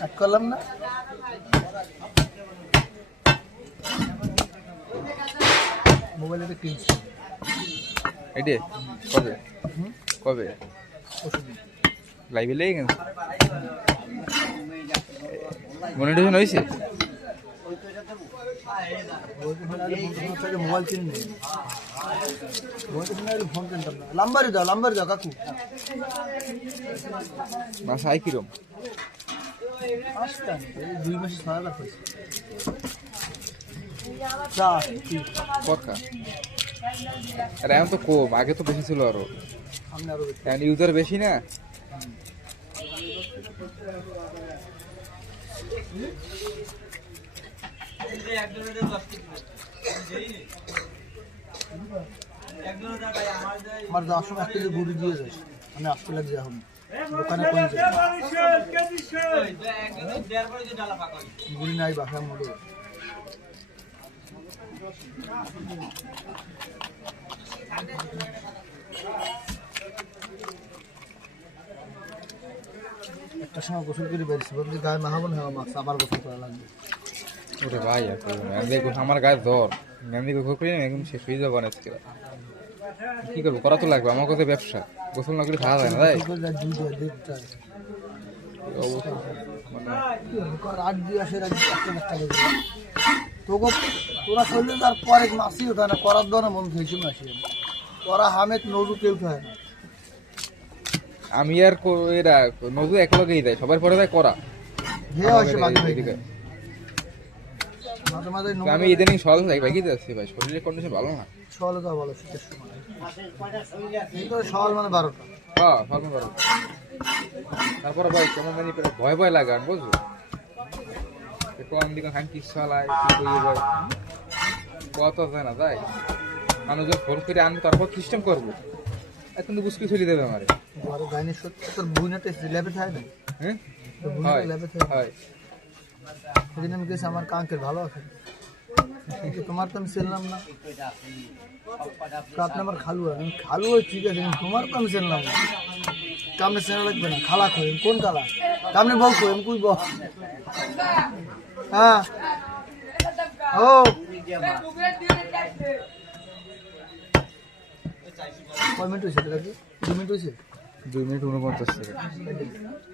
কাট করলাম না মোবাইল এটা কিনছি এডি কবে কবে লাইভে লেগে গেছে মনিটাইজেশন হয়েছে মোবাইল কিনে ফোন কিনতাম না লাম্বারি দাও কাকু বাসায় কিরম 2 মাসে 6 লাখ হয়েছে কথা আরে এখন তো কম আগে তো বেশি ছিল আরো এখন ইউজার বেশি না আমার যাওয়ার সময় একটা যে গুড়ি দিয়ে যাস আমি আসতে লাগছে এখন দোকানে কোন গুড়ি নাই বাসার মধ্যে একটা সময় গোসল করে বেরিয়েছি বলছি গায়ে মাহাবন হওয়া মাছ আবার গোসল করা লাগবে ওরে ভাই আমার গায়ে জ্বর মেমনি গোসল করি না একদম শেষ হয়ে যাবো আজকে কি করবো করা তো লাগবে আমার কাছে ব্যবসা গোসল না করে খাওয়া যায় না তাই তোরা চললে তার পরে মাসি ওঠে না করার দোকানে মন খেয়েছি মাসি করা হামেদ নজু কেউ খায় না আমি আর এরা নজু এক লগেই দেয় সবার পরে দেয় করা আমি ইদানিং সকাল থেকে ভাই যাচ্ছি ভাই শরীরের কন্ডিশন ভালো না সকালে তো ভালো শীতের সময় সকাল মানে 12টা হ্যাঁ সকাল 12টা তারপরে ভাই কেমন জানি ভয় ভয় লাগে বুঝলো কোন দিকে খান কি চালায় কি করি ভাই কত যায় না তাই মানুষজন ফোন করে আনবো তারপর সিস্টেম করবো এখন তো বুঝকে চলে দেবে আমার তোর বুইনাতে ল্যাবে থাকে না হ্যাঁ হয় সেদিন আমি গেছি আমার কাঙ্কের ভালো আছে তোমার তো আমি চিনলাম না আপনি আমার খালু আমি খালু ঠিক আছে তোমার তো আমি চিনলাম না কামনে চেনা লাগবে না খালা খোয়েন কোন কালা কামনে বউ খোয়েন কুই বউ হ্যাঁ ও কয় মিনিট হয়েছে 2 মিনিট হয়েছে 2 মিনিট 49 সেকেন্ড